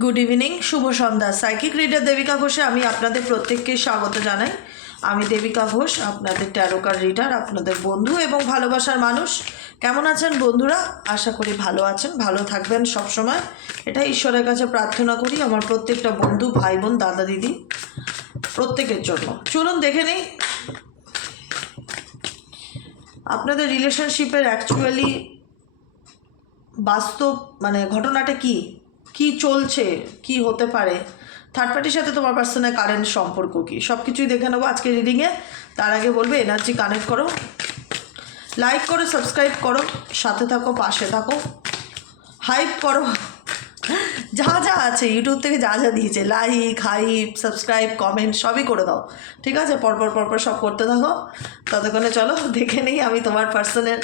Good evening শুভ সন্ধ্যা। Psychic reader Debika ঘোষে আমি আপনাদের প্রত্যেককে স্বাগত জানাই। আমি দেবিকা ঘোষ আপনাদের ট্যারোকার রিডার আপনাদের বন্ধু এবং ভালোবাসার মানুষ। কেমন আছেন বন্ধুরা? আশা করি ভালো আছেন, ভালো থাকবেন সব সময় এটা ঈশ্বরের কাছে প্রার্থনা করি, আমার প্রত্যেকটা বন্ধু ভাই বোন দাদা, দিদি, প্রত্যেকের জন্য। চলুন দেখে নিই। আপনাদের রিলেশনশিপের অ্যাকচুয়ালি বাস্তব মানে ঘটনাটা কি? কি চলছে, কি হতে পারে? থার্ড পার্টির সাথে তোমার পার্সোনাল কারেন্ট সম্পর্ক কি? সব কিছুই দেখে নেব আজকে রিডিংয়ে তার আগে বলবে এনার্জি কানেক্ট করো। লাইক করো সাবস্ক্রাইব করো। সাথে থাকো, পাশে থাকো। হাইপ করো। যা যা আছে ইউটিউব থেকে যা যা দিয়েছে লাইক হাইপ সাবস্ক্রাইব কমেন্ট সবই করে দাও। ঠিক আছে? পরপর পরপর সব করতে থাকো। ততক্ষণে চলো, দেখে নেই আমি তোমার পার্সনের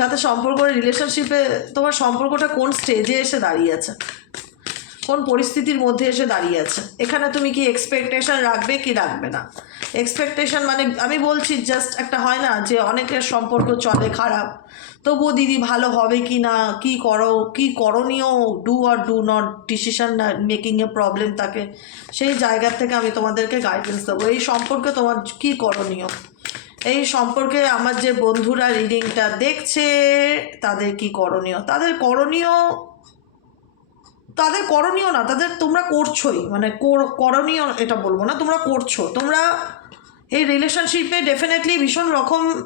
সাথে সম্পর্ক রিলেশনশিপে তোমার সম্পর্কটা কোন স্টেজে এসে দাঁড়িয়ে আছে? কোন পরিস্থিতির মধ্যে এসে দাঁড়িয়ে আছে? এখানে তুমি কি এক্সপেকটেশন রাখবে কি রাখবে না? এক্সপেকটেশন মানে আমি বলছি জাস্ট একটা হয় না যে অনেকের সম্পর্ক চলে খারাপ। তবুও দিদি ভালো হবে কি না, কি করো, কি করণীয় ডু আর ডু নট ডিসিশন মেকিংয়ে প্রবলেম থাকে সেই জায়গার থেকে আমি তোমাদেরকে গাইডেন্স দেবো। এই সম্পর্কে তোমার কি করণীয়? এই সম্পর্কে আমার যে বন্ধুরা রিডিংটা দেখছে, তাদের কি করণীয়? তাদের করণীয় তাদের করণীয় না, তাদের তোমরা করছোই। মানে কর- করণীয় এটা বলব না, তোমরা করছ। তোমরা এই রিলেশনশিপে ডেফিনেটলি ভীষণ রকম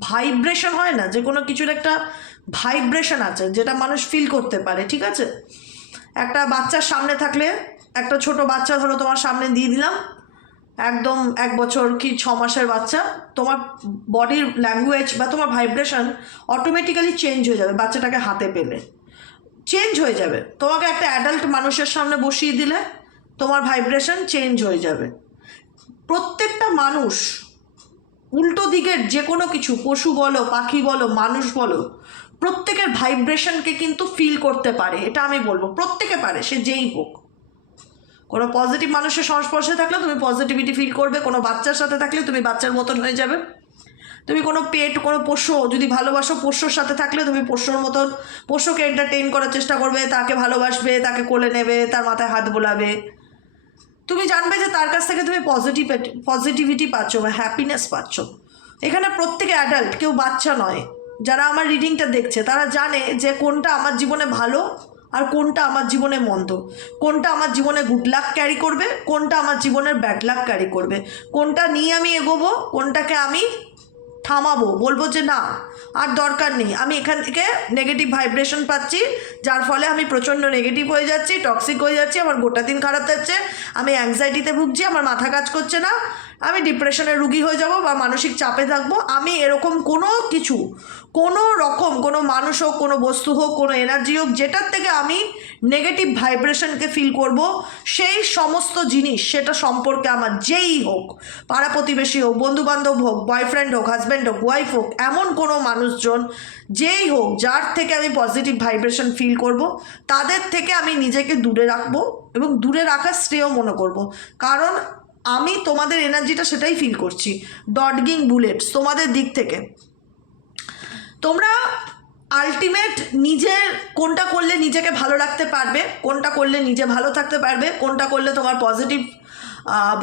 ভাইব্রেশন হয় না, যে কোনো কিছুর একটা ভাইব্রেশন আছে, যেটা মানুষ ফিল করতে পারে, ঠিক আছে? একটা বাচ্চার সামনে থাকলে, একটা ছোট বাচ্চা ধরো তোমার সামনে দিয়ে দিলাম একদম এক বছর কি ছ মাসের বাচ্চা, তোমার বডির ল্যাঙ্গুয়েজ বা তোমার ভাইব্রেশন অটোমেটিক্যালি চেঞ্জ হয়ে যাবে বাচ্চাটাকে হাতে পেলে। চেঞ্জ হয়ে যাবে। তোমাকে একটা অ্যাডাল্ট মানুষের সামনে বসিয়ে দিলে তোমার ভাইব্রেশন চেঞ্জ হয়ে যাবে। প্রত্যেকটা মানুষ উল্টো দিকের যে কোনো কিছু, পশু বলো, পাখি বলো, মানুষ বলো, প্রত্যেকের ভাইব্রেশনকে কিন্তু ফিল করতে পারে। এটা আমি বলব, প্রত্যেকে পারে, সে যেই হোক। কোনো পজিটিভ মানুষের সংস্পর্শে থাকলে তুমি পজিটিভিটি ফিল করবে, কোনো বাচ্চার সাথে থাকলে তুমি বাচ্চার মতন হয়ে যাবে। তুমি কোনো পেট কোনো পোষ্য যদি ভালোবাসো পোষ্যর সাথে থাকলে তুমি পোষ্যর মতন পোষ্যকে এন্টারটেইন করার চেষ্টা করবে, তাকে ভালোবাসবে, তাকে কোলে নেবে, তার মাথায় হাত বোলাবে। তুমি জানবে যে তার কাছ থেকে তুমি পজিটিভ পজিটিভিটি পাচ্ছ বা হ্যাপিনেস পাচ্ছ। এখানে প্রত্যেকে অ্যাডাল্ট কেউ বাচ্চা নয়। যারা আমার রিডিংটা দেখছে, তারা জানে যে কোনটা আমার জীবনে ভালো আর কোনটা আমার জীবনে মন্দ? কোনটা আমার জীবনে গুড লাক ক্যারি করবে? কোনটা আমার জীবনের ব্যাড লাক ক্যারি করবে? কোনটা নিয়ে আমি এগোবো? কোনটাকে আমি থামাবো? বলব যে না, আর দরকার নেই। আমি এখান থেকে নেগেটিভ ভাইব্রেশন পাচ্ছি, যার ফলে আমি প্রচণ্ড নেগেটিভ হয়ে যাচ্ছি টক্সিক হয়ে যাচ্ছি, আমার গোটা দিন খারাপ যাচ্ছে, আমি অ্যাংজাইটিতে ভুগছি, আমার মাথা কাজ করছে না। আমি ডিপ্রেশনের রুগী হয়ে যাব বা মানসিক চাপে থাকব, আমি এরকম কোনো কিছু, কোনো রকম, কোনো মানুষ হোক, কোনো বস্তু হোক, কোনো এনার্জি হোক, যেটার থেকে আমি নেগেটিভ ভাইব্রেশনকে ফিল করব, সেই সমস্ত জিনিস, সেটা সম্পর্কে আমার যেই হোক, পাড়া প্রতিবেশী হোক, বন্ধুবান্ধব হোক বয়ফ্রেন্ড হোক হাজব্যান্ড হোক ওয়াইফ হোক, এমন কোনো মানুষজন যেই হোক, যার থেকে আমি পজিটিভ ভাইব্রেশন ফিল করব, তাদের থেকে আমি নিজেকে দূরে রাখব এবং দূরে রাখার শ্রেয় মনে করব। কারণ আমি তোমাদের এনার্জিটা সেটাই ফিল করছি। ডটগিং বুলেটস তোমাদের দিক থেকে। তোমরা আলটিমেট নিজের কোনটা করলে নিজেকে ভালো রাখতে পারবে, কোনটা করলে নিজে ভালো থাকতে পারবে, কোনটা করলে তোমার পজিটিভ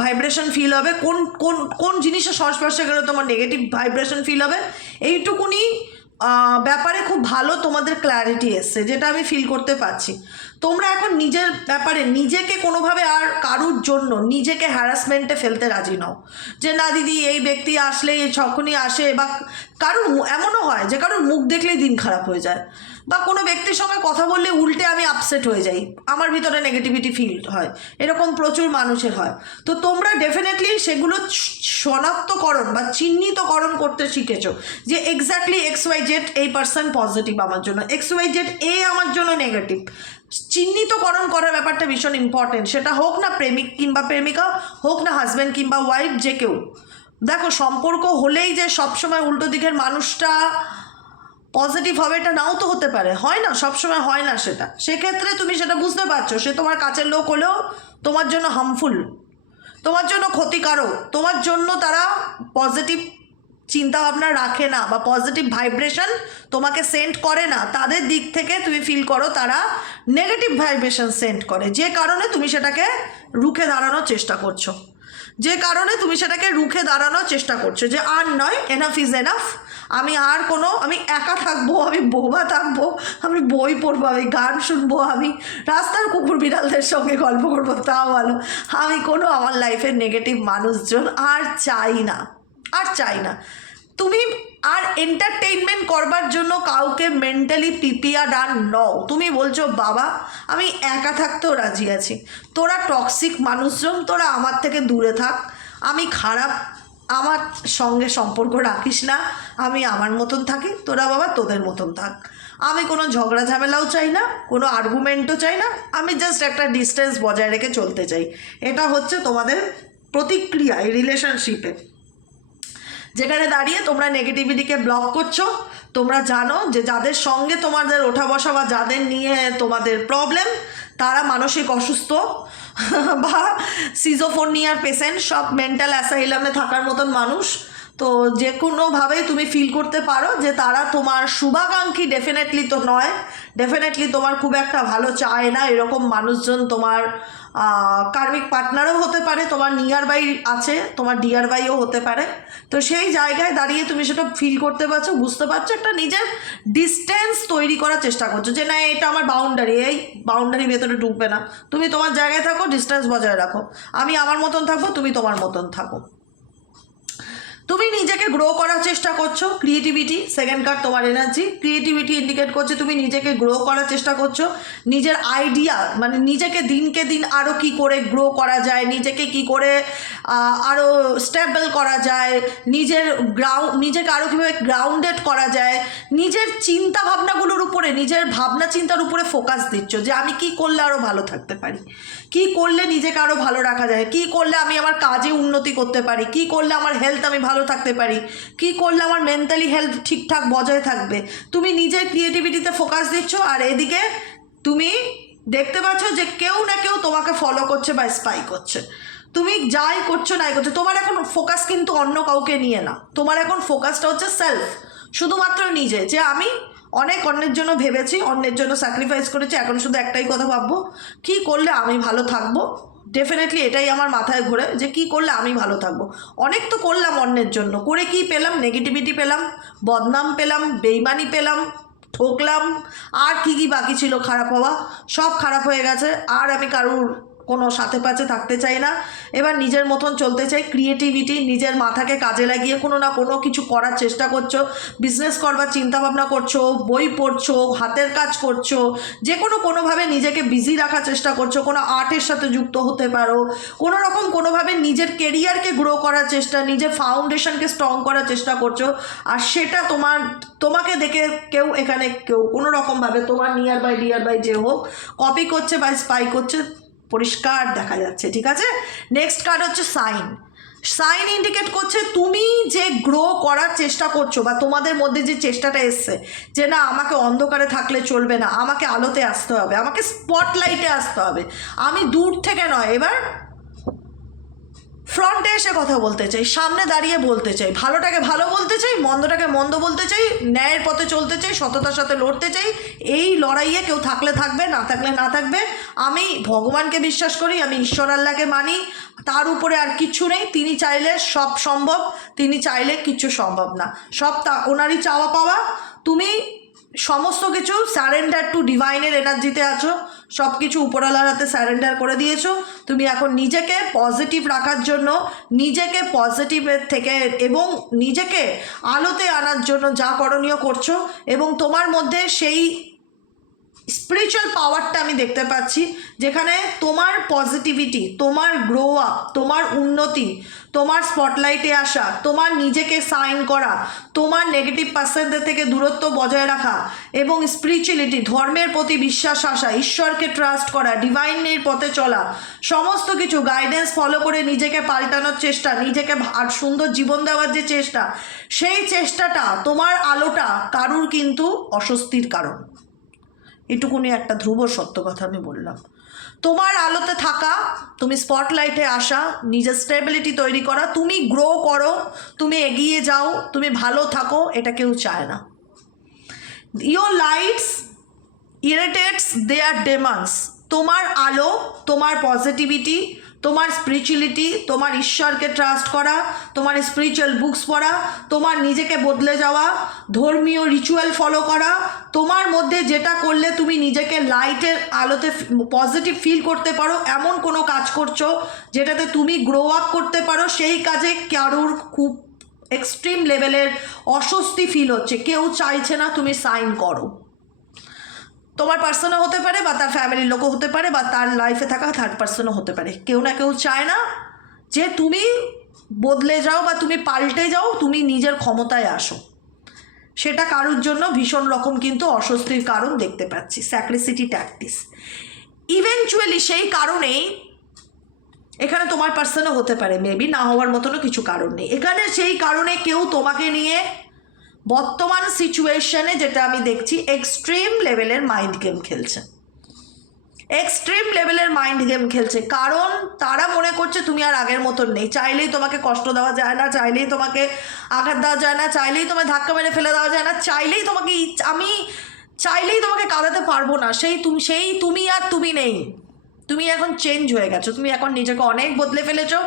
ভাইব্রেশন ফিল হবে, কোন কোন কোন জিনিসের সংস্পর্শে গেলে তোমার নেগেটিভ ভাইব্রেশন ফিল হবে, এইটুকুনি ব্যাপারে খুব ভালো তোমাদের ক্ল্যারিটি এসছে, যেটা আমি ফিল করতে পারছি। তোমরা এখন নিজের ব্যাপারে, নিজেকে কোনোভাবে আর কারুর জন্য নিজেকে হ্যারাসমেন্টে ফেলতে রাজি নাও। যে না দিদি, এই ব্যক্তি আসলে যখনই আসে বা কারুর এমনও হয় যে কারুর মুখ দেখলেই দিন খারাপ হয়ে যায়। বা কোনো ব্যক্তির সঙ্গে কথা বললে উল্টে আমি আপসেট হয়ে যাই। আমার ভিতরে নেগেটিভিটি ফিল হয়। এরকম প্রচুর মানুষের হয়। তো তোমরা ডেফিনেটলি সেগুলো শনাক্তকরণ বা চিহ্নিতকরণ করতে শিখেছো যে এক্স্যাক্টলি এক্স ওয়াই জেড এই পার্সন পজিটিভ আমার জন্য এক্স ওয়াই জেড এ আমার জন্য নেগেটিভ চিহ্নিতকরণ করার ব্যাপারটা ভীষণ ইম্পর্টেন্ট সেটা হোক না প্রেমিক কিংবা প্রেমিকা, হোক না হাজব্যান্ড কিংবা ওয়াইফ যে কেউ। দেখো, সম্পর্ক হলেই যে সবসময় উল্টো দিকের মানুষটা পজিটিভ হবে এটা নাও তো হতে পারে। হয় না, সবসময় হয় না সেটা। সেক্ষেত্রে তুমি সেটা বুঝতে পারছ, সে তোমার কাছের লোক হলেও তোমার জন্য হার্মফুল তোমার জন্য ক্ষতিকারক, তোমার জন্য তারা পজিটিভ চিন্তা ভাবনা রাখে না বা পজিটিভ ভাইব্রেশন তোমাকে সেন্ড করে না। তাদের দিক থেকে তুমি ফিল করো তারা নেগেটিভ ভাইব্রেশন সেন্ড করে। যে কারণে তুমি সেটাকে রুখে দাঁড়ানোর চেষ্টা করছ। যে কারণে তুমি সেটাকে রুখে দাঁড়ানোর চেষ্টা করছ যে আর নয় এনাফ ইজ এনাফ আমি আর কোনো, আমি একা থাকব, আমি বোবা থাকব, আমি বই পড়ব, আমি গান শুনব, আমি রাস্তার কুকুর বিড়ালদের সঙ্গে গল্প করব, তাও ভালো। আমি কোনো আমার লাইফের নেগেটিভ মানুষজন আর চাই না, আর চাই না। তুমি আর এন্টারটেইনমেন্ট করবার জন্য কাউকে মেন্টালি প্রিপেয়ার আর নও। তুমি বলছো, বাবা, আমি একা থাকতেও রাজি আছি। তোরা টক্সিক মানুষজন, তোরা আমার থেকে দূরে থাক। আমি খারাপ আমার সঙ্গে সম্পর্ক রাখিস না। আমি আমার মতন থাকি, তোরা বাবা তোদের মতন থাক। আমি কোনো ঝগড়া ঝামেলাও চাই না, কোনো আর্গুমেন্টও চাই না। আমি জাস্ট একটা ডিস্টেন্স বজায় রেখে চলতে চাই। এটা হচ্ছে তোমাদের প্রতিক্রিয়া এই রিলেশনশিপে যেখানে দাঁড়িয়ে তোমরা নেগেটিভিটিকে ব্লক করছ, তোমরা জানো যে যাদের সঙ্গে তোমাদের ওঠা বসা বা যাদের নিয়ে তোমাদের প্রবলেম তারা মানসিক অসুস্থ। বা সিজোফোনিয়ার পেশেন্ট সব মেন্টাল অ্যাসাইলামে থাকার মতন মানুষ। তো যে কোনোভাবেই তুমি ফিল করতে পারো যে তারা তোমার শুভাকাঙ্ক্ষী ডেফিনেটলি তো নয়। ডেফিনেটলি তোমার খুব একটা ভালো চায় না। এরকম মানুষজন তোমার কার্মিক পার্টনারও হতে পারে, তোমার নিয়ার বাই আছে, তোমার ডিয়ার বাইও হতে পারে। তো সেই জায়গায় দাঁড়িয়ে তুমি সেটা ফিল করতে পারছ, বুঝতে পারছ, একটা নিজের ডিস্টেন্স তৈরি করার চেষ্টা করছ যে না, এটা আমার বাউন্ডারি এই বাউন্ডারি ভেতরে ঢুকবে না। তুমি তোমার জায়গায় থাকো ডিস্টেন্স বজায় রাখো। আমি আমার মতন থাকব, তুমি তোমার মতন থাকো। তুমি নিজেকে গ্রো করার চেষ্টা করছ? ক্রিয়েটিভিটি সেকেন্ড কার্ড তোমার এনার্জি ক্রিয়েটিভিটি ইন্ডিকেট করছে তুমি নিজেকে গ্রো করার চেষ্টা করছ। নিজের আইডিয়া মানে নিজেকে দিনকে দিন আরও কি করে গ্রো করা যায়, নিজেকে কি করে আরও স্টেবল করা যায়, নিজের গ্রাউন্ড নিজেকে আরও কীভাবে গ্রাউন্ডেড করা যায়, নিজের চিন্তা ভাবনাগুলোর উপরে, নিজের ভাবনা চিন্তার উপরে ফোকাস দিচ্ছ যে আমি কি করলে আরও ভালো থাকতে পারি। কি করলে নিজেকে আরও ভালো রাখা যায়? কি করলে আমি আমার কাজে উন্নতি করতে পারি? কি করলে আমার হেলথ আমি ভালো থাকতে পারি? কি করলে আমার মেন্টালি হেলথ ঠিকঠাক বজায় থাকবে? তুমি নিজের ক্রিয়েটিভিটিতে ফোকাস দিচ্ছ আর এদিকে তুমি দেখতে পাচ্ছ যে কেউ না কেউ তোমাকে ফলো করছে বা স্পাই করছে। তুমি যাই করছ নাই করছ, তোমার এখন ফোকাস কিন্তু অন্য কাউকে নিয়ে না। তোমার এখন ফোকাসটা হচ্ছে সেলফ শুধুমাত্র নিজে। যে আমি অনেক অন্যের জন্য ভেবেছি, অন্যের জন্য স্যাক্রিফাইস করেছি, এখন শুধু একটাই কথা ভাববো, কি করলে আমি ভালো থাকব? ডেফিনেটলি এটাই আমার মাথায় ঘোরে, যে কি করলে আমি ভালো থাকব। অনেক তো করলাম অন্যের জন্য, করে কি পেলাম? নেগেটিভিটি পেলাম, বদনাম পেলাম, বেইমানি পেলাম, ঠকলাম, আর কি কি বাকি ছিল খারাপ হওয়া? সব খারাপ হয়ে গেছে, আর আমি কারুর কোনো সাথে পাচে থাকতে চাই না। এবার নিজের মতন চলতে চাই। ক্রিয়েটিভিটি নিজের মাথাকে কাজে লাগিয়ে কোনো না কোনো কিছু করার চেষ্টা করছ। বিজনেস করবার চিন্তা ভাবনা করছ, বই পড়ছো, হাতের কাজ করছ, যে কোনো কোনোভাবে নিজেকে বিজি রাখার চেষ্টা করছ। কোনো আর্টের সাথে যুক্ত হতে পারো। কোনো রকম কোনোভাবে নিজের কেরিয়ারকে গ্রো করার চেষ্টা, নিজের ফাউন্ডেশনকে স্ট্রং করার চেষ্টা করছ। আর সেটা তোমার, তোমাকে দেখে কেউ এখানে কেউ কোনো রকমভাবে তোমার নিয়ার বাই ডিয়ার বাই যে হোক কপি করছে বা স্পাই করছে পরিষ্কার দেখা যাচ্ছে, ঠিক আছে? নেক্সট কার্ড হচ্ছে সাইন সাইন ইন্ডিকেট করছে তুমি যে গ্রো করার চেষ্টা করছ বা তোমাদের মধ্যে যে চেষ্টাটা এসছে যে না, আমাকে অন্ধকারে থাকলে চলবে না, আমাকে আলোতে আসতে হবে, আমাকে স্পটলাইটে আসতে হবে। আমি দূর থেকে নয়, এবার ফ্রন্টে এসে কথা বলতে চাই, সামনে দাঁড়িয়ে বলতে চাই, ভালোটাকে ভালো বলতে চাই, মন্দটাকে মন্দ বলতে চাই, ন্যায়ের পথে চলতে চাই, সততার সাথে লড়তে চাই, এই লড়াইয়ে কেউ থাকলে থাকবে, না থাকলে না থাকবে, আমি ভগবানকে বিশ্বাস করি, আমি ঈশ্বর আল্লাহকে মানি, তার উপরে আর কিচ্ছু নেই, তিনি চাইলে সব সম্ভব, তিনি চাইলে কিচ্ছু সম্ভব না, সব তা ওনারই চাওয়া পাওয়া, তুমি সমস্ত কিছু স্যারেন্ডার টু ডিভাইনের এনার্জিতে আছো। সব কিছু উপরওয়ালার হাতে স্যারেন্ডার করে দিয়েছ। তুমি এখন নিজেকে পজিটিভ রাখার জন্য, নিজেকে পজিটিভের থেকে এবং নিজেকে আলোতে আনার জন্য যা করণীয় করছ এবং তোমার মধ্যে সেই স্পিরিচুয়াল পাওয়ারটা আমি দেখতে পাচ্ছি, যেখানে তোমার পজিটিভিটি তোমার গ্রো আপ তোমার উন্নতি, তোমার স্পটলাইটে আসা, তোমার নিজেকে সাইন করা, তোমার নেগেটিভ পার্সনদের থেকে দূরত্ব বজায় রাখা এবং স্পিরিচুয়ালিটি ধর্মের প্রতি বিশ্বাস আসা, ঈশ্বরকে ট্রাস্ট করা ডিভাইনের পথে চলা, সমস্ত কিছু গাইডেন্স ফলো করে নিজেকে পাল্টানোর চেষ্টা, নিজেকে আর সুন্দর জীবন দেওয়ার যে চেষ্টা, সেই চেষ্টাটা, তোমার আলোটা কারুর কিন্তু অস্বস্তির কারণ। এটুকুনি একটা ধ্রুব সত্য কথা আমি বললাম। তোমার আলোতে থাকা, তুমি স্পটলাইটে আসা, নিজের স্টেবিলিটি তৈরি করা, তুমি গ্রো করো, তুমি এগিয়ে যাও, তুমি ভালো থাকো, এটা কেউ চায় না। ইয়োর লাইটস ইরিটেটস দে আর ডেমান্স তোমার আলো, তোমার পজিটিভিটি তোমার স্পিরিচুয়ালিটি তোমার ঈশ্বরকে ট্রাস্ট করা, তোমার স্পিরিচুয়াল বুকস পড়া, তোমার নিজেকে বদলে যাওয়া, ধর্মীয় রিচুয়াল ফলো করা, তোমার মধ্যে যেটা করলে তুমি নিজেকে লাইটের আলোতে পজিটিভ ফিল করতে পারো, এমন কোনো কাজ করছ যেটাতে তুমি গ্রো আপ করতে পারো, সেই কাজে কারুর খুব এক্সট্রিম লেভেলের অস্বস্তি ফিল হচ্ছে। কেউ চাইছে না তুমি সাইন করো। তোমার পার্সনও হতে পারে বা তার ফ্যামিলির লোকও হতে পারে বা তার লাইফে থাকা থার্ড পার্সনও হতে পারে। কেউ না কেউ চায় না যে তুমি বদলে যাও বা তুমি পাল্টে যাও, তুমি নিজের ক্ষমতায় আসো। সেটা কারোর জন্য? ভীষণ রকম কিন্তু অস্বস্তির কারণ দেখতে পাচ্ছি। স্যাক্রিসিটি ট্যাকটিস ইভেনচুয়ালি সেই কারণেই এখানে তোমার পার্সনও হতে পারে মেবি না হওয়ার মতনও কিছু কারণ নেই। এখানে সেই কারণে কেউ তোমাকে নিয়ে বর্তমান সিচুয়েশনে যেটা আমি দেখছি এক্সট্রিম লেভেলের মাইন্ড গেম খেলছে। এক্সট্রিম লেভেলের মাইন্ড গেম খেলছে। কারণ তারা মনে করছে, তুমি আর আগের মতন নেই। চাইলেই তোমাকে কষ্ট দেওয়া যায় না, চাইলেই তোমাকে আঘাত দেওয়া যায় না, চাইলেই তোমায় ধাক্কা মেরে ফেলে দেওয়া যায় না, চাইলেই তোমাকে আমি, চাইলেই তোমাকে কাঁদাতে পারব না। সেই তুমি সেই তুমি আর তুমি নেই। তুমি এখন চেঞ্জ হয়ে গেছো। তুমি এখন নিজেকে অনেক বদলে ফেলেছো।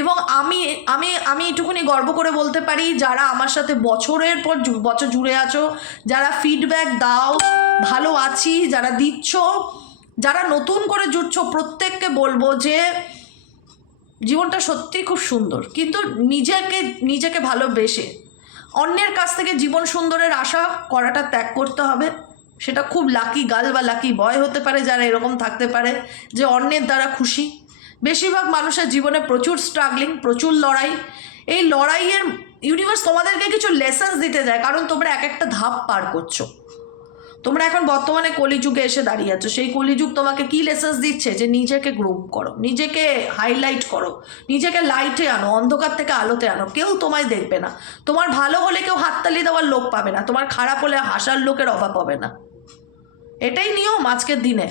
এবং আমি আমি আমি এটুকুনি গর্ব করে বলতে পারি, যারা আমার সাথে বছরের পর বছর জুড়ে আছো, যারা ফিডব্যাক দাও, ভালো আছি, যারা দিচ্ছ, যারা নতুন করে জুটছো প্রত্যেককে বলব যে জীবনটা সত্যিই খুব সুন্দর। কিন্তু নিজেকে নিজেকে ভালোবেসে অন্যের কাছ থেকে জীবন সুন্দরের আশা করাটা ত্যাগ করতে হবে। সেটা খুব লাকি গাল বা লাকি বয় হতে পারে, যারা এরকম থাকতে পারে, যে অন্যের দ্বারা খুশি। বেশিরভাগ মানুষের জীবনে প্রচুর স্ট্রাগলিং প্রচুর লড়াই। এই লড়াইয়ের ইউনিভার্স তোমাদেরকে কিছু লেসেন্স দিতে যায়, কারণ তোমরা এক একটা ধাপ পার করছ। তোমরা এখন বর্তমানে কলিযুগে এসে দাঁড়িয়ে আছো। সেই কলিযুগ তোমাকে কি লেসেন্স দিচ্ছে? যে নিজেকে গ্রুপ করো, নিজেকে হাইলাইট করো, নিজেকে লাইটে আনো, অন্ধকার থেকে আলোতে আনো। কেউ তোমায় দেখবে না। তোমার ভালো হলে কেউ হাততালি দেওয়ার লোক পাবে না। তোমার খারাপ হলে হাসার লোকের অভাব হবে না। এটাই নিয়ম আজকের দিনে।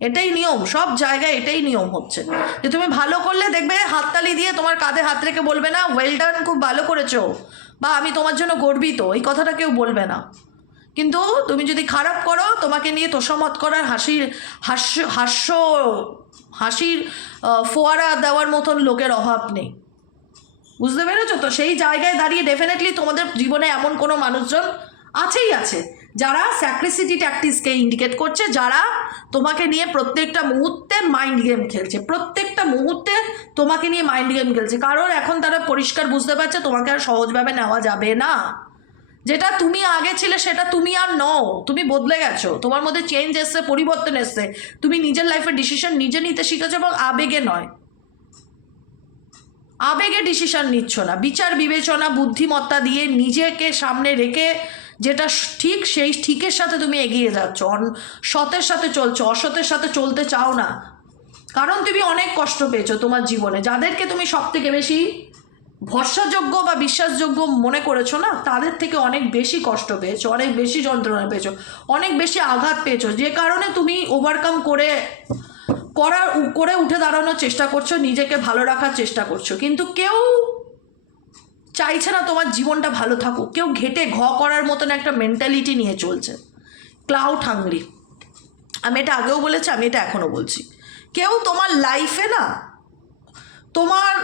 এটাই নিয়ম, সব জায়গায় এটাই নিয়ম হচ্ছে। যে তুমি ভালো করলে দেখবে হাততালি দিয়ে তোমার কাঁধে হাত রেখে বলবে, না ওয়েল ডান খুব ভালো করেছ। বা আমি তোমার জন্য গর্বিত, এই কথাটা কেউ বলবে না। কিন্তু তুমি যদি খারাপ করো, তোমাকে নিয়ে তোষামত করার হাসির, হাস্য হাস্য, হাসির ফোয়ারা দেওয়ার মতন লোকের অভাব নেই। বুঝতে পেরেছ তো? সেই জায়গায় দাঁড়িয়ে ডেফিনেটলি তোমাদের জীবনে এমন কোনো মানুষজন আছেই আছে। যারা স্যাক্রিসিটি ট্যাকটিসকে ইন্ডিকেট করছে, যারা তোমাকে নিয়ে প্রত্যেকটা মুহূর্তে মাইন্ড গেম খেলছে, প্রত্যেকটা মুহূর্তে তোমাকে নিয়ে মাইন্ড গেম খেলছে। কারণ এখন তারা পরিষ্কার বুঝতে পারছে, তোমাকে আর সহজভাবে নেওয়া যাবে না। যেটা তুমি আগে ছিলে, সেটা তুমি আর নও। তুমি বদলে গেছো। তোমার মধ্যে চেঞ্জ এসছে, পরিবর্তন এসছে। তুমি নিজের লাইফের ডিসিশন নিজে নিতে শিখেছো এবং আবেগে নয়। আবেগে ডিসিশন নিচ্ছ না। বিচার, বিবেচনা, বুদ্ধিমত্তা দিয়ে নিজেকে সামনে রেখে যেটা ঠিক সেই ঠিকের সাথে তুমি এগিয়ে যাচ্ছ। অন- সতের সাথে চলছো, অসতের সাথে চলতে চাও না। কারণ তুমি অনেক কষ্ট পেয়েছ তোমার জীবনে। যাদেরকে তুমি সব থেকে বেশি ভরসাযোগ্য বা বিশ্বাসযোগ্য মনে করেছ না, তাদের থেকে অনেক বেশি কষ্ট পেয়েছ, অনেক বেশি যন্ত্রণা পেয়েছ, অনেক বেশি আঘাত পেয়েছ। যে কারণে তুমি ওভারকাম করে, করার করে উঠে দাঁড়ানোর চেষ্টা করছ, নিজেকে ভালো রাখার চেষ্টা করছ। কিন্তু কেউ চাইছে না তোমার জীবনটা ভালো থাকুক। কেউ ঘেটে ঘ করার মতন একটা মেন্টালিটি নিয়ে চলছে। ক্লাউড হাংরি আমি এটা আগেও বলেছি, আমি এটা এখনও বলছি। কেউ তোমার লাইফে না তোমার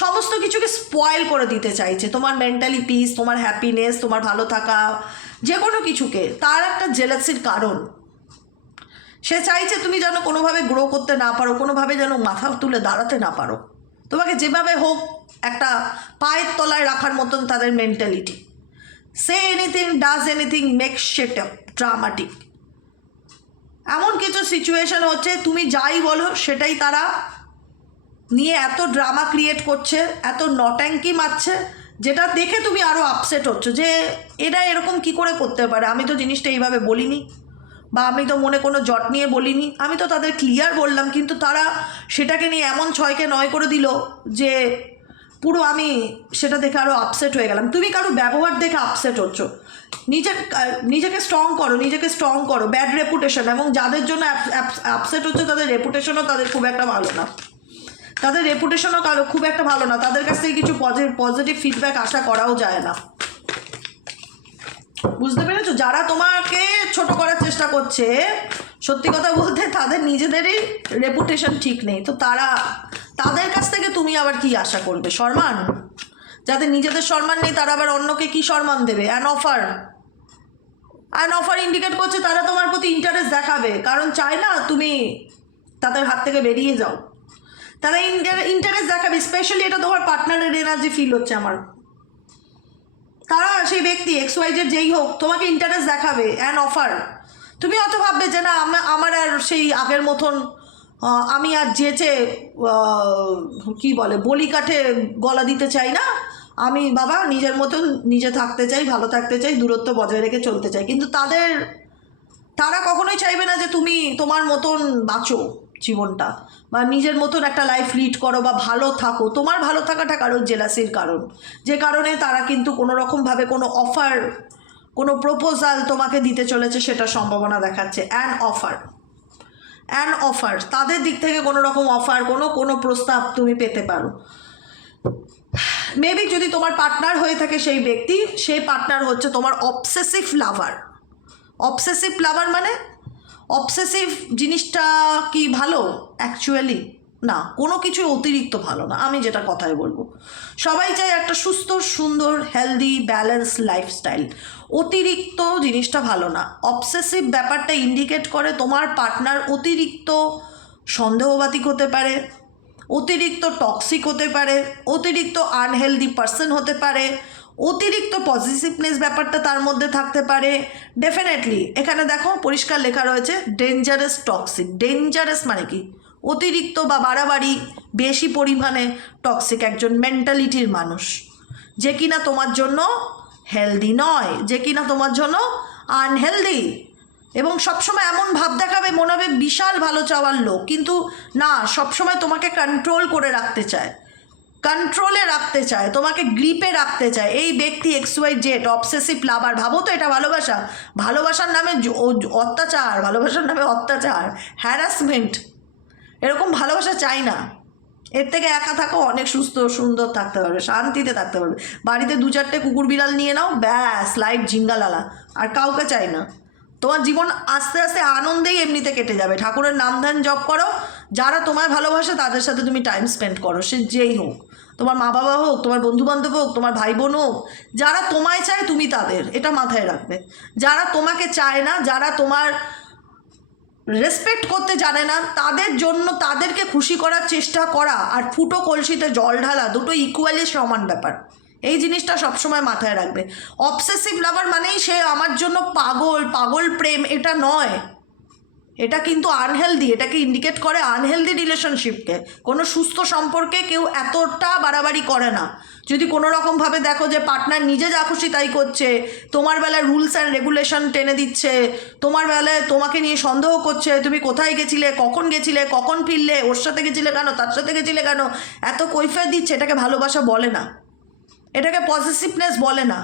সমস্ত কিছুকে স্পয়েল করে দিতে চাইছে। তোমার মেন্টালি পিস তোমার হ্যাপিনেস তোমার ভালো থাকা, যে কোনো কিছুকে। তার একটা জেলাসির কারণ। সে চাইছে তুমি যেন কোনোভাবে গ্রো করতে না পারো, কোনোভাবে যেন মাথা তুলে দাঁড়াতে না পারো। তোমাকে যেভাবে হোক একটা পায়ের তলায় রাখার মতন তাদের mentality say anything does anything make set dramatic এমন কিছু সিচুয়েশন হচ্ছে, তুমি যাই বলো, সেটাই তারা নিয়ে এত ড্রামা ক্রিয়েট করছে, এত নট্যাঙ্কি মারছে, যেটা দেখে তুমি আরও আপসেট হচ্ছ যে, এরা এরকম কি করে করতে পারে? আমি তো জিনিসটা এইভাবে বলিনি। বা আমি তো মনে কোনো জট নিয়ে বলিনি। আমি তো তাদের ক্লিয়ার বললাম, কিন্তু তারা সেটাকে নিয়ে এমন ছয়কে নয় করে দিল যে পুরো আমি সেটা দেখে আরও আপসেট হয়ে গেলাম। তুমি কারও ব্যবহার দেখে আপসেট হচ্ছ। নিজের নিজেকে স্ট্রং করো, নিজেকে স্ট্রং করো ব্যাড রেপুটেশন এবং যাদের জন্য আপসেট হচ্ছে, তাদের রেপুটেশনও তাদের খুব একটা ভালো না। তাদের রেপুটেশনও কারও খুব একটা ভালো না। তাদের কাছ থেকে কিছু পজিটিভ ফিডব্যাক আশা করাও যায় না। বুঝতে পেরেছ? যারা তোমাকে ছোট করার চেষ্টা করছে, সত্যি কথা বলতে তাদের নিজেদেরই রেপুটেশন ঠিক নেই। তো তারা তাদের কাছ থেকে তুমি আবার কি আশা করবে? সম্মান যাদের নিজেদের সম্মান নেই, তারা আবার অন্যকে কি সম্মান দেবে? An offer an offer indicate করছে তারা তোমার প্রতি ইন্টারেস্ট দেখাবে। কারণ চায় না তুমি তাদের হাত থেকে বেরিয়ে যাও। তারা ইন্টারেস্ট দেখাবে স্পেশালি এটা তোমার পার্টনারের এনার্জি ফিল হচ্ছে আমার। তারা সেই ব্যক্তি এক্স ওয়াইজের যেই হোক, তোমাকে ইন্টারেস্ট দেখাবে অ্যান অফার তুমি অত ভাববে যে না, আমা- আমার আর সেই আগের মতন আমি আর যেচে কি বলে বলি কাঠে গলা দিতে চাই না। আমি বাবা নিজের মতন নিজে থাকতে চাই, ভালো থাকতে চাই, দূরত্ব বজায় রেখে চলতে চাই। কিন্তু তাদের, তারা কখনোই চাইবে না যে তুমি তোমার মতন বাঁচো জীবনটা, বা নিজের মতন একটা লাইফ লিড করো, বা ভালো থাকো। তোমার ভালো থাকাটা কারণ জেলাসির কারণ। যে কারণে তারা কিন্তু কোনো রকমভাবে কোনো অফার কোনো প্রপোজাল তোমাকে দিতে চলেছে, সেটা সম্ভাবনা দেখাচ্ছে। অ্যান অফার অ্যান অফার তাদের দিক থেকে কোনো রকম অফার কোনো কোনো প্রস্তাব তুমি পেতে পারো। মেবি যদি তোমার পার্টনার হয়ে থাকে সেই ব্যক্তি, সেই পার্টনার হচ্ছে তোমার অবসেসিভ লাভার অবসেসিভ লাভার মানে অবসেসিভ জিনিসটা কি ভালো? অ্যাকচুয়ালি না, কোনো কিছু অতিরিক্ত ভালো না, আমি যেটা কথাই বলব। সবাই চায় একটা সুস্থ, সুন্দর হেলদি ব্যালেন্স লাইফস্টাইল অতিরিক্ত জিনিসটা ভালো না। অবসেসিভ ব্যাপারটা ইন্ডিকেট করে তোমার পার্টনার অতিরিক্ত সন্দেহবাতিক হতে পারে, অতিরিক্ত টক্সিক হতে পারে, অতিরিক্ত আনহেলদি পার্সন হতে পারে, অতিরিক্ত পজিটিভনেস ব্যাপারটা তার মধ্যে থাকতে পারে। ডেফিনেটলি এখানে দেখো পরিষ্কার লেখা রয়েছে ডেঞ্জারাস টক্সিক ডেঞ্জারাস মানে কি? অতিরিক্ত বা বাড়াবাড়ি, বেশি পরিমাণে টক্সিক একজন মেন্টালিটির মানুষ। যে কিনা তোমার জন্য হেলদি নয়, যে কিনা তোমার জন্য আনহেলদি এবং সবসময় এমন ভাব দেখাবে, মনে হবে বিশাল ভালো চাওয়ার লোক, কিন্তু না, সবসময় তোমাকে কন্ট্রোল করে রাখতে চায়। কন্ট্রোলে রাখতে চায়, তোমাকে গ্রিপে রাখতে চায়। এই ব্যক্তি X Y Z obsessive lover ভাবো তো এটা ভালোবাসা। ভালোবাসার নামে অত্যাচার, ভালোবাসার নামে অত্যাচার হ্যারাসমেন্ট এরকম ভালোবাসা চাই না। এর থেকে একা থাকো অনেক সুস্থ, সুন্দর থাকতে পারবে, শান্তিতে থাকতে পারবে। বাড়িতে দু চারটে কুকুর বিড়াল নিয়ে নাও, ব্যাস লাইফ জিঙ্গালালা আর কাউকে চাই না। তোমার জীবন আস্তে আস্তে আনন্দেই এমনিতে কেটে যাবে। ঠাকুরের নাম ধ্যান জপ করো, যারা তোমায় ভালোবাসে তাদের সাথে তুমি টাইম স্পেন্ড করো, সে যেই হোক। তোমার মা বাবা হোক, তোমার বন্ধু বান্ধব হোক, তোমার ভাই বোন হোক, যারা তোমায় চায় তুমি তাদের, এটা মাথায় রাখবে। যারা তোমাকে চায় না, যারা তোমার রেসপেক্ট করতে জানে না, তাদের জন্য তাদেরকে খুশি করার চেষ্টা করা আর ফুটো কলসিতে জল ঢালা দুটো ইকুয়ালি সমান ব্যাপার। এই জিনিসটা সবসময় মাথায় রাখবে। অবসেসিভ লাভার মানেই সে আমার জন্য পাগল পাগল প্রেম, এটা নয়। এটা কিন্তু আনহেলদি এটাকে ইন্ডিকেট করে আনহেলদি রিলেশনশিপকে কোনো সুস্থ সম্পর্কে কেউ এতটা বাড়াবাড়ি করে না। যদি কোনো রকমভাবে দেখো যে পার্টনার নিজে যা খুশি তাই করছে, তোমার বেলায় রুলস অ্যান্ড রেগুলেশন টেনে দিচ্ছে, তোমার বেলায় তোমাকে নিয়ে সন্দেহ করছে, তুমি কোথায় গেছিলে, কখন গেছিলে, কখন ফিরলে, ওর সাথে গেছিলে কেন, তার সাথে গেছিলে কেন, এত কৈফিয়ত দিচ্ছে, এটাকে ভালোবাসা বলে না। এটাকে পজিটিভনেস বলে না।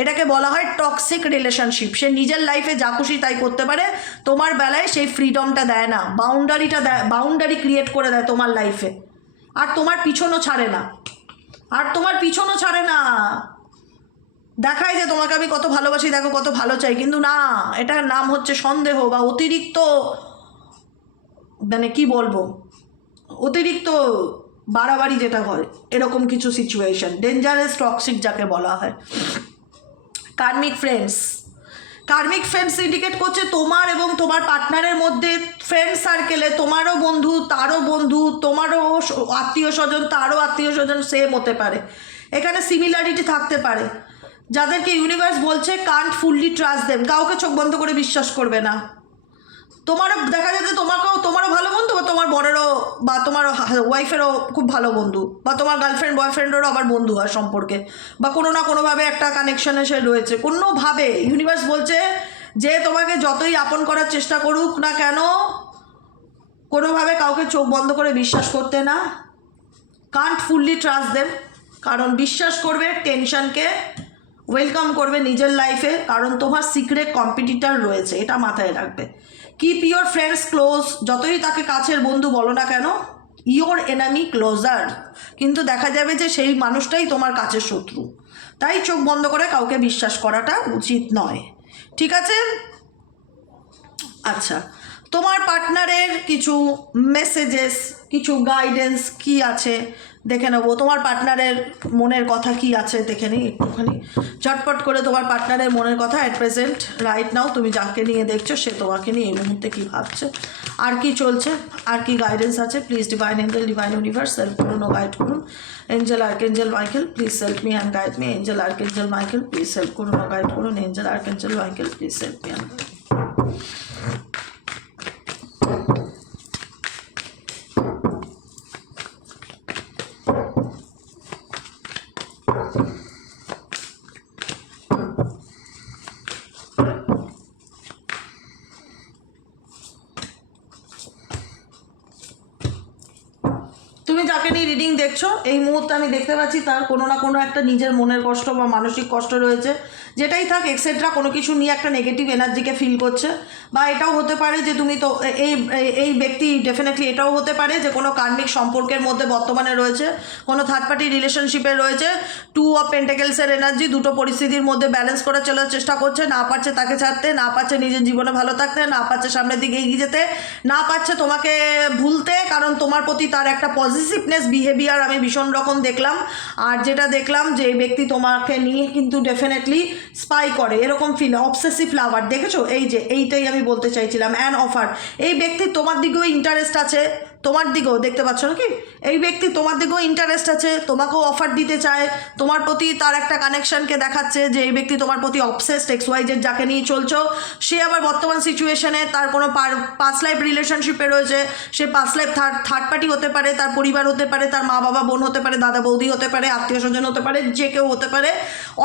এটাকে বলা হয় টক্সিক রিলেশনশিপ সে নিজের লাইফে যা খুশি তাই করতে পারে, তোমার বেলায় সেই ফ্রিডমটা দেয় না বাউন্ডারিটা দেয় বাউন্ডারি ক্রিয়েট করে দেয় তোমার লাইফে আর তোমার পিছনও ছাড়ে না। আর তোমার পিছনও ছাড়ে না। দেখায় যে তোমাকে আমি কত ভালোবাসি, দেখো কত ভালো চাই, কিন্তু না, এটার নাম হচ্ছে সন্দেহ বা অতিরিক্ত মানে কি বলব, অতিরিক্ত বাড়াবাড়ি যেটা হয়, এরকম কিছু সিচুয়েশন ডেঞ্জারাস টক্সিক যাকে বলা হয়। Karmic friends karmic friends indicate করছে তোমার এবং তোমার পার্টনারের মধ্যে ফ্রেন্ড সার্কেলে তোমারও বন্ধু, তারও বন্ধু, তোমারও আত্মীয় স্বজন, তারও আত্মীয় স্বজন সেম হতে পারে। এখানে সিমিলারিটি থাকতে পারে। যাদেরকে ইউনিভার্স বলছে কান্ট ফুললি ট্রাস্ট দেম কাউকে চোখ বন্ধ করে বিশ্বাস করবে না। তোমারও দেখা যাচ্ছে তোমাকেও তোমারও ভালো বন্ধু বা তোমার বরেরও বা তোমার ওয়াইফেরও খুব ভালো বন্ধু, বা তোমার গার্লফ্রেন্ড বয়ফ্রেন্ডেরও আবার বন্ধু হয় সম্পর্কে, বা কোনো না কোনোভাবে একটা কানেকশনে সে রয়েছে। কোনোভাবে ইউনিভার্স বলছে যে তোমাকে যতই আপন করার চেষ্টা করুক না কেন, কোনোভাবে কাউকে চোখ বন্ধ করে বিশ্বাস করতে না। কান্ট ফুললি ট্রাস্ট দেম কারণ বিশ্বাস করবে টেনশনকে ওয়েলকাম করবে নিজের লাইফে কারণ তোমার সিক্রেট কম্পিটিটার রয়েছে, এটা মাথায় রাখবে। কিপ ইউর ফ্রেন্ডস ক্লোজ যতই তাকে কাছের বন্ধু বলো না কেন ইওর এনামি ক্লোজার কিন্তু দেখা যাবে যে সেই মানুষটাই তোমার কাছের শত্রু। তাই চোখ বন্ধ করে কাউকে বিশ্বাস করাটা উচিত নয়। ঠিক আছে? আচ্ছা তোমার পার্টনারের কিছু মেসেজেস কিছু গাইডেন্স কি আছে? দেখে নেব। তোমার পার্টনারের মনের কথা কি আছে দেখে নিই একটুখানি। চটপট করে তোমার পার্টনারের মনের কথা অ্যাট প্রেজেন্ট রাইট নাও তুমি যাকে নিয়ে দেখছ সে তোমাকে নিয়ে এই মুহূর্তে কী ভাবছে, আর কি চলছে, আর কি গাইডেন্স আছে। Please divine angel divine universe help করুন ও গাইড করুন angel arch angel Michael please help me and guide me angel archangel Michael please help করুন। ও গাইড করুন angel archangel Michael please help me and guide তুমি যাকে নিয়ে reading দেখছ এই মুহূর্তে আমি দেখতে পাচ্ছি তার কোনো না কোনো একটা নিজের মনের কষ্ট বা মানসিক কষ্ট রয়েছে। যেটাই থাক এক্সেট্রা কোনো কিছু নিয়ে একটা নেগেটিভ এনার্জিকে ফিল করছে। বা এটাও হতে পারে যে তুমি তো এই, এই- ব্যক্তি ডেফিনেটলি এটাও হতে পারে যে কোনো কার্মিক সম্পর্কের মধ্যে বর্তমানে রয়েছে, কোনো থার্ড পার্টি রিলেশনশিপে রয়েছে টু অফ পেন্টাকেলসের এনার্জি দুটো পরিস্থিতির মধ্যে ব্যালেন্স করে চলার চেষ্টা করছে, না পারছে তাকে ছাড়তে, না পারছে নিজের জীবনে ভালো থাকতে, না পারছে সামনের দিকে এগিয়ে যেতে, না পারছে তোমাকে ভুলতে, কারণ তোমার প্রতি তার একটা পজিটিভনেস বিহেভিয়ার আমি ভীষণ রকম দেখলাম। আর যেটা দেখলাম যে এই ব্যক্তি তোমাকে নিয়ে কিন্তু ডেফিনেটলি স্পাই করে, এরকম ফিল অবসেসিভ লাভার দেখেছ? এই যে, এইটাই আমি বলতে চাইছিলাম অ্যান অফার এই ব্যক্তি তোমার দিকেও ইন্টারেস্ট আছে তোমার দিকেও, দেখতে পাচ্ছ নাকি? এই ব্যক্তি তোমার দিকেও ইন্টারেস্ট আছে, তোমাকেও অফার দিতে চায়, তোমার প্রতি তার একটা কানেকশনকে দেখাচ্ছে যে এই ব্যক্তি তোমার প্রতি অবসেসড এক্স ওয়াইজের যাকে নিয়ে চলছো। সে আবার বর্তমান সিচুয়েশনে তার কোনো পাস লাইফ রিলেশনশিপে রয়েছে। সে past life third third party হতে পারে, তার পরিবার হতে পারে, তার মা বাবা বোন হতে পারে, দাদা, বৌদি হতে পারে, আত্মীয় স্বজন হতে পারে, যে কেউ হতে পারে,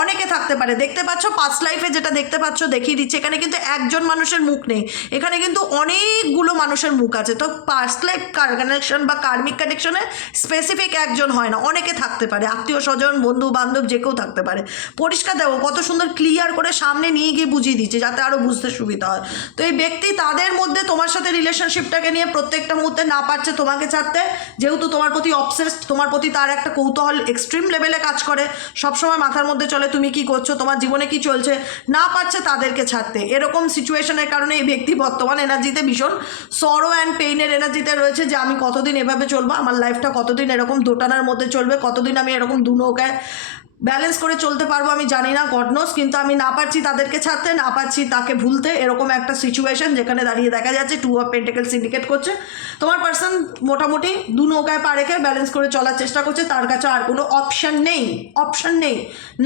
অনেকে থাকতে পারে। দেখতে পাচ্ছ পাস লাইফে যেটা দেখতে পাচ্ছ, দেখিয়ে দিচ্ছে, এখানে কিন্তু একজন মানুষের মুখ নেই। এখানে কিন্তু অনেকগুলো মানুষের মুখ আছে। তো পাস লাইফ কানেকশন বা কার্মিক কানেকশনে স্পেসিফিক একজন হয় না। অনেকে থাকতে পারে, আত্মীয় স্বজন, বন্ধু বান্ধব যে কেউ থাকতে পারে। পরিষ্কার দেখো, কত সুন্দর ক্লিয়ার করে সামনে নিয়ে গিয়ে বুঝিয়ে দিচ্ছে যাতে আরও বুঝতে সুবিধা হয়। তো এই ব্যক্তি তাদের মধ্যে তোমার সাথে রিলেশনশিপটাকে নিয়ে প্রত্যেকটা মুহূর্তে না পারছে তোমাকে ছাড়তে, যেহেতু তোমার প্রতি অবসেসড তোমার প্রতি তার একটা কৌতূহল এক্সট্রিম লেভেলে কাজ করে, সবসময় মাথার মধ্যে চলে, তুমি কি করছ? তোমার জীবনে কি চলছে? না পারছে তাদেরকে ছাড়তে। এরকম সিচুয়েশনের কারণে এই ব্যক্তি বর্তমান এনার্জিতে ভীষণ সরো অ্যান্ড পেইনের এনার্জিতে রয়েছে যে আমি কতদিন এভাবে চলবো? আমার লাইফটা কতদিন এরকম দোটানার মধ্যে চলবে? কতদিন আমি এরকম দু নৌকায় ব্যালেন্স করে চলতে পারব, আমি জানি না গডনোস কিন্তু আমি না পারছি তাদেরকে ছাড়তে, না পারছি তাকে ভুলতে, এরকম একটা সিচুয়েশন যেখানে দাঁড়িয়ে দেখা যাচ্ছে টু অফ পেন্টেকেল সিন্ডিকেট করছে। তোমার পার্সন মোটামুটি দু নৌকায় পা রেখে ব্যালেন্স করে চলার চেষ্টা করছে, তার কাছে আর কোনো অপশান নেই অপশান নেই।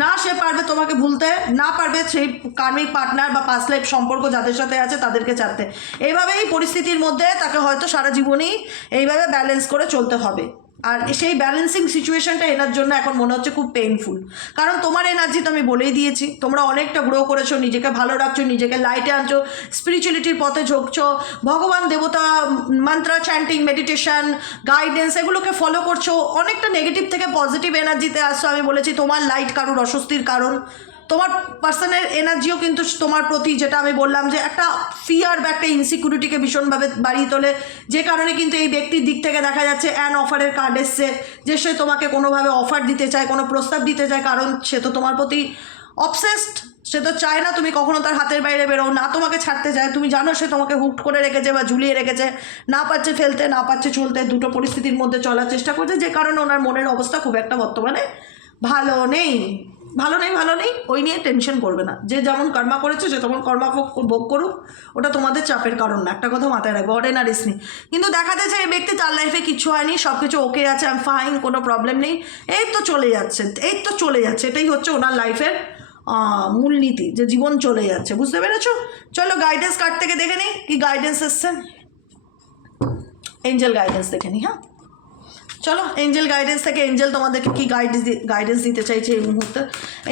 না সে পারবে তোমাকে ভুলতে, না পারবে সেই কার্মিক পার্টনার বা পাস লাইফ সম্পর্ক যাদের সাথে আছে তাদেরকে ছাড়তে। এইভাবেই পরিস্থিতির মধ্যে তাকে হয়তো সারা জীবনেই এইভাবে ব্যালেন্স করে চলতে হবে। আর সেই ব্যালেন্সিং সিচুয়েশনটা এনার জন্য এখন মনে হচ্ছে খুব পেইনফুল কারণ তোমার এনার্জি তো আমি বলেই দিয়েছি, তোমরা অনেকটা গ্রো করেছ, নিজেকে ভালো রাখছো, নিজেকে লাইটে আনছো স্পিরিচুয়ালিটির পথে ঝুঁকছো, ভগবান, দেবতা মন্ত্রা চ্যান্টিং মেডিটেশন গাইডেন্স এগুলোকে ফলো করছ, অনেকটা নেগেটিভ থেকে পজিটিভ এনার্জিতে আসছো, আমি বলেছি তোমার লাইট কারুর অস্বস্তির কারণ। তোমার পার্সনের এনার্জিও কিন্তু তোমার প্রতি যেটা আমি বললাম যে একটা ফিয়ার বা একটা ইনসিকিউরিটিকে ভীষণভাবে বাড়িয়ে তোলে। যে কারণে কিন্তু এই ব্যক্তির দিক থেকে দেখা যাচ্ছে অ্যান অফারের কার্ড এসছে, যে সে তোমাকে কোনোভাবে অফার দিতে চায়, কোনো প্রস্তাব দিতে চায়, কারণ সে তো তোমার প্রতি অবসেসড সে তো চায় না তুমি কখনো তার হাতের বাইরে বেরো না তোমাকে ছাড়তে চায়। তুমি জানো সে তোমাকে হুট করে রেখেছে বা ঝুলিয়ে রেখেছে, না পারছে ফেলতে, না পারছে চলতে, দুটো পরিস্থিতির মধ্যে চলার চেষ্টা করছে, যে কারণে ওনার মনের অবস্থা খুব একটা বর্তমানে ভালো নেই। ভালো নেই ভালো নেই, ওই নিয়ে টেনশন করবে না। যে যেমন কর্মা করেছে, সে তেমন কর্মা ভোগ করুক, ওটা তোমাদের চাপের কারণ না। একটা কথা মাথায় রাখবে অর্ডিনারিস নেই। কিন্তু দেখা যাচ্ছে এই ব্যক্তি তার লাইফে কিছু হয়নি সব কিছু ওকে আছে আই ফাইন কোনো প্রবলেম নেই। এই তো চলে যাচ্ছে, এই তো চলে যাচ্ছে, এটাই হচ্ছে ওনার লাইফের মূলনীতি, যে জীবন চলে যাচ্ছে। বুঝতে পেরেছ? চলো গাইডেন্স কার্ড থেকে দেখে নিই, কি গাইডেন্স এসছে? এঞ্জেল গাইডেন্স দেখে নিই হ্যাঁ? চলো এঞ্জেল গাইডেন্স থেকে এঞ্জেল তোমাদেরকে কি গাইডেন্স গাইডেন্স দিতে চাইছে এই মুহূর্তে?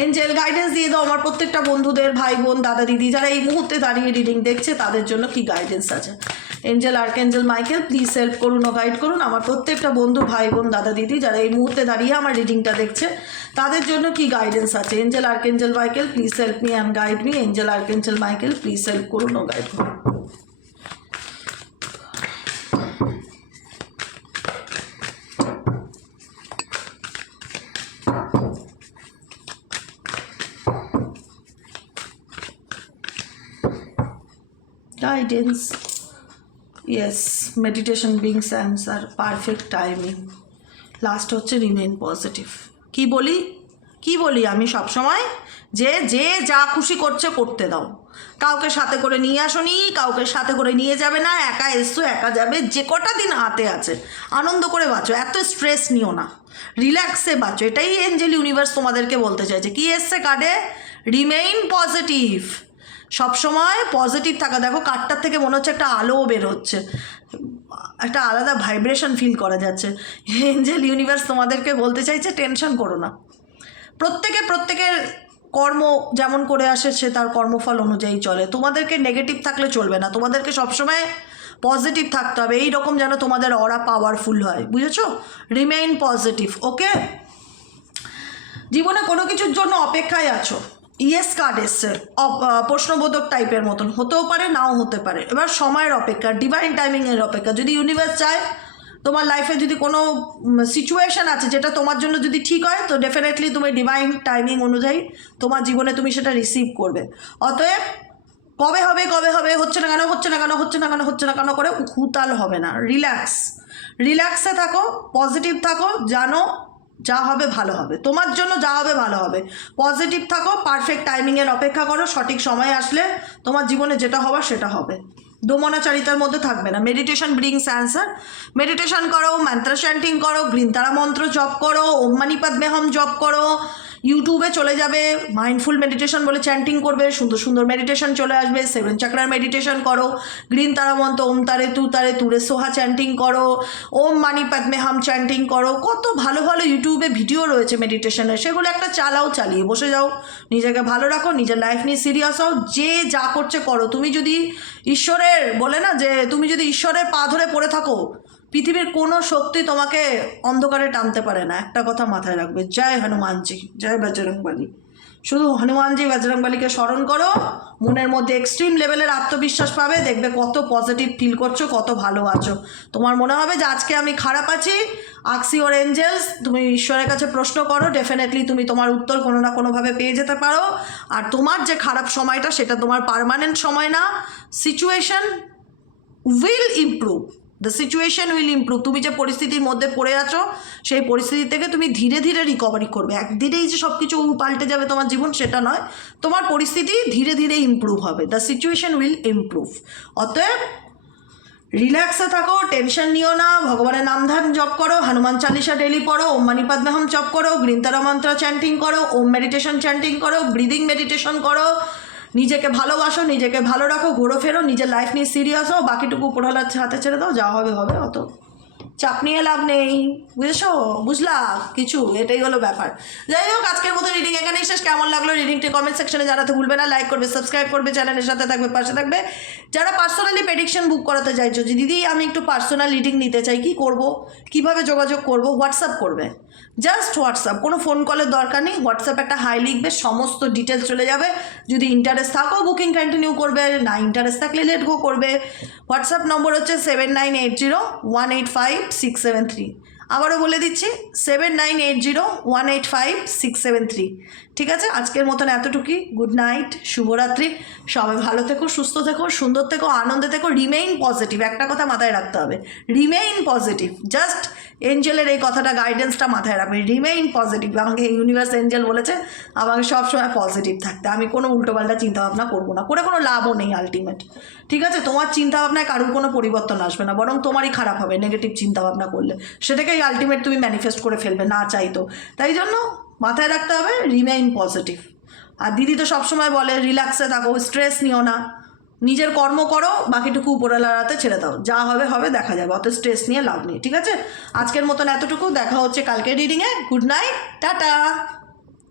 এঞ্জেল গাইডেন্স দিয়ে দাও আমার প্রত্যেকটা বন্ধুদের ভাই বোন দাদা দিদি যারা এই মুহূর্তে দাঁড়িয়ে রিডিং দেখছে, তাদের জন্য কি গাইডেন্স আছে? Angel archangel Michael please help করুন ও গাইড করুন। আমার প্রত্যেকটা বন্ধু ভাই বোন দাদা দিদি যারা এই মুহূর্তে দাঁড়িয়ে আমার রিডিংটা দেখছে, তাদের জন্য কি গাইডেন্স আছে? Angel archangel Michael please help me and guide me angel archangel Michael please help করুন ও গাইড করুন। Guidance. Yes, meditation being brings answer perfect timing. Last হচ্ছে রিমেইন পজিটিভ কি বলি? কি বলি আমি সব সময় যে যে যা খুশি করছে করতে দাও। কাউকে সাথে করে নিয়ে আসনি, কাউকে সাথে করে নিয়ে যাবে না, একা এসছো একা যাবে, যে কটা দিন হাতে আছে, আনন্দ করে বাঁচো, এত স্ট্রেস নিও না। রিল্যাক্সে বাঁচো, এটাই এঞ্জেল ইউনিভার্স তোমাদেরকে বলতে চাইছে। কি এসছে কার্ডে রিমেইন পজিটিভ সবসময় পজিটিভ থাকা। দেখো কাঠটার থেকে মনে হচ্ছে একটা আলোও বের হচ্ছে। একটা আলাদা ভাইব্রেশন ফিল করা যাচ্ছে। এঞ্জেল ইউনিভার্স তোমাদেরকে বলতে চাইছে টেনশন করো না। প্রত্যেকে, প্রত্যেকের কর্ম যেমন করে আসে, সে তার কর্মফল অনুযায়ী চলে। তোমাদেরকে নেগেটিভ থাকলে চলবে না। তোমাদেরকে সবসময় পজিটিভ থাকতে হবে। এই রকম যেন তোমাদের অরা পাওয়ারফুল হয়। বুঝেছ? রিমেইন পজিটিভ ওকে জীবনে কোনো কিছুর জন্য অপেক্ষায় আছো। ইয়েস কার্ড এসছে প্রশ্নবোধক টাইপের মতন। হতেও পারে, নাও হতে পারে। এবার সময়ের অপেক্ষা ডিভাইন টাইমিংয়ের অপেক্ষা। যদি ইউনিভার্স চায়, তোমার লাইফে যদি কোনো সিচুয়েশন আছে যেটা তোমার জন্য যদি ঠিক হয়, তো ডেফিনেটলি তুমি ডিভাইন টাইমিং অনুযায়ী তোমার জীবনে তুমি সেটা রিসিভ করবে। অতএব, কবে হবে কবে হবে, হচ্ছে না কেন, হচ্ছে না কেন, হচ্ছে না কেন, হচ্ছে না কেন করে হুতাল হবে না। রিল্যাক্স রিল্যাক্সে থাকো পজিটিভ থাকো, জানো যা হবে ভালো হবে। তোমার জন্য যা হবে ভালো হবে। পজিটিভ থাকো পারফেক্ট টাইমিংয়ের অপেক্ষা করো, সঠিক সময় আসলে তোমার জীবনে যেটা হওয়ার সেটা হবে। দোমনাচারিতার মধ্যে থাকবে না। মেডিটেশন ব্রিংস অ্যান্সার মেডিটেশন করো মন্ত্র শ্যান্টিং করো গ্রিনতারা মন্ত্র জপ করো ওম মানিপাদ মেহম হম জপ করো। ইউটিউবে চলে যাবে মাইন্ডফুল মেডিটেশন বলে চ্যান্টিং করবে, সুন্দর সুন্দর মেডিটেশন চলে আসবে সেভেন চাকরার মেডিটেশন করো গ্রিন তারা মন্ত্র ওম তারে তু তারে তুরে সোহা চ্যান্টিং করো ওম মানি পদ্মে হাম চ্যান্টিং করো, কত ভালো ভালো ইউটিউবে ভিডিও রয়েছে মেডিটেশনের সেগুলো একটা চালাও, চালিয়ে বসে যাও, নিজেকে ভালো রাখো, নিজের লাইফ নিয়ে সিরিয়াস হও, যে যা করছে করো, তুমি যদি ঈশ্বরের, বলে না যে, তুমি যদি ঈশ্বরের পা ধরে পড়ে থাকো পৃথিবীর কোনো শক্তি তোমাকে অন্ধকারে টানতে পারে না। একটা কথা মাথায় রাখবে। জয় হনুমানজি, জয় বজরংবলী। শুধু হনুমানজি, বজরংবলীকে স্মরণ করো। মনের মধ্যে এক্সট্রিম লেভেলের আত্মবিশ্বাস পাবে। দেখবে কত পজিটিভ ফিল করছ, কত ভালো আছো। তোমার মনে হবে যে আজকে আমি খারাপ আছি। আক্সি ওর এঞ্জেলস তুমি ঈশ্বরের কাছে প্রশ্ন করো। ডেফিনেটলি তুমি তোমার উত্তর কোনো না কোনোভাবে পেয়ে যেতে পারো। আর তোমার যে খারাপ সময়টা, সেটা তোমার পার্মানেন্ট সময় না। Situation will improve the situation will improve তুমি যে পরিস্থিতির মধ্যে পড়ে আছো, সেই পরিস্থিতি থেকে তুমি ধীরে ধীরে রিকভারি করবে। একদিনেই যে সব কিছু পাল্টে যাবে তোমার জীবন, সেটা নয়। তোমার পরিস্থিতি ধীরে ধীরে ইমপ্রুভ হবে। দ্য সিচুয়েশন উইল ইমপ্রুভ অতএব রিল্যাক্সে থাকো টেনশন নিও না। ভগবানের নাম ধ্যান জপ করো, হনুমান চালিসা ডেলি পড়ো, ওম মানিপাদ মেহম জপ করো গ্রিনতারা মন্ত্র চ্যান্টিং করো, ওম মেডিটেশন চ্যান্টিং করো ব্রিদিং মেডিটেশন করো। নিজেকে ভালোবাসো, নিজেকে ভালো রাখো, ঘোরো ফেরো, নিজের লাইফ নিয়ে সিরিয়াস হও, বাকিটুকু উপরওয়ালার হাতে ছেড়ে দাও, যা হবে হবে, অত চাপ নিয়ে লাভ নেই। বুঝেছ? বুঝলা কিছু, এটাই হলো ব্যাপার। যাই হোক, আজকের মতো রিডিং এখানেই শেষ। কেমন লাগল রিডিংটি কমেন্ট সেকশনে জানাতে ভুলবে না। লাইক করবে সাবস্ক্রাইব করবে চ্যানেলের সাথে থাকবে, পাশে থাকবে। যারা পার্সোনালি প্রেডিকশন বুক করাতে চাইছো, যে দিদি, আমি একটু পার্সোনাল রিডিং নিতে চাই, কি করব? কীভাবে যোগাযোগ করব? হোয়াটসঅ্যাপ করবে। জাস্ট হোয়াটসঅ্যাপ কোনো ফোন কলের দরকার নেই। হোয়াটসঅ্যাপ একটা হাই লিখবে, সমস্ত ডিটেলস চলে যাবে। যদি ইন্টারেস্ট থাকো বুকিং কন্টিনিউ করবে, না ইন্টারেস্ট থাকলে লেট গো করবে। হোয়াটসঅ্যাপ নম্বর হচ্ছে seven nine eight zero one eight five six seven three আবারও বলে দিচ্ছি seven nine eight zero one eight five six seven three ঠিক আছে? আজকের মতন এতটুকুই। গুড নাইট শুভরাত্রি। সবাই ভালো থেকো, সুস্থ থেকো, সুন্দর থেকো, আনন্দে থেকো। রিমেইন পজিটিভ একটা কথা মাথায় রাখতে হবে। রিমেইন পজিটিভ জাস্ট এঞ্জেলের এই কথাটা গাইডেন্সটা মাথায় রাখবে। রিমেইন পজিটিভ আমাকে ইউনিভার্স এঞ্জেল বলেছে, আমাকে সবসময় পজিটিভ থাকতে। আমি কোনো উল্টোপাল্টা চিন্তাভাবনা করব না। করে কোনো লাভও নেই আলটিমেট ঠিক আছে? তোমার চিন্তাভাবনায় কারোর কোনো পরিবর্তন আসবে না। বরং তোমারই খারাপ হবে নেগেটিভ চিন্তাভাবনা করলে। সেটাকেই আলটিমেট তুমি ম্যানিফেস্ট করে ফেলবে, না চাইতো তাই জন্য মাথায় রাখতে হবে রিমেইন পজিটিভ আর দিদি তো সবসময় বলে রিল্যাক্সে থাকো স্ট্রেস নিও না। নিজের কর্ম করো, বাকিটুকু উপরে লড়াতে ছেড়ে দাও। যা হবে হবে, দেখা যাবে। অত স্ট্রেস নিয়ে লাভ নেই, ঠিক আছে? আজকের মতন এতটুকু। দেখা হচ্ছে কালকে রিডিংয়ে গুড নাইট টাটা!